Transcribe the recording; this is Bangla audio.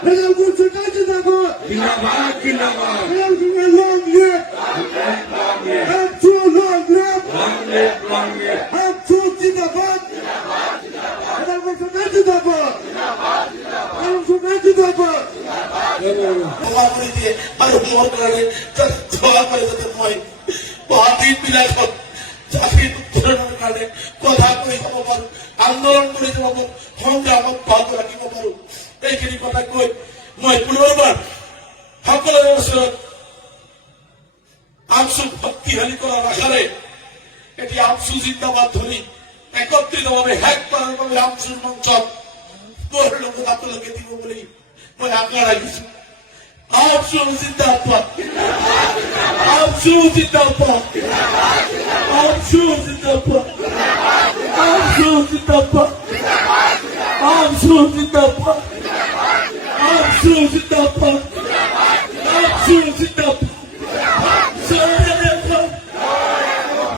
Penalpur Sultan Zindabad. Zindabad, Zindabad. Penalpur long live. Absolute long live. Long live, long live. Absolute Zindabad. Penalpur Sultan Zindabad. Penalpur Sultan Zindabad. দোয়া করে দিয়ে আর মোহর করে দোয়া করে যাতে মই বাদিন বিলা সব চাকরি উত্তরণের কারণে কথা কই যাব পারো আন্দোলন করে যাব সংগ্রাম ভাগ রাখিব পারো এইখিনি কথা কই মই পুনৰবাৰ সকলোৰে ওচৰত আমসু শক্তিশালী কৰাৰ আশাৰে এতিয়া আমসু জিন্দাবাদ ধৰি একত্ৰিতভাৱে শেষ কৰাৰ বাবে আমসুৰ মঞ্চত মোৰ লগত আপোনালোকে দিব বুলি মই আশা ৰাখিছো আমসু জিন্দাবাদ আমসু জিন্দাবাদ আমসু জিন্দাবাদ আমসু জিন্দাবাদ আমসু জিন্দাবাদ আমসু জিন্দাবাদ আমসু জিন্দাবাদ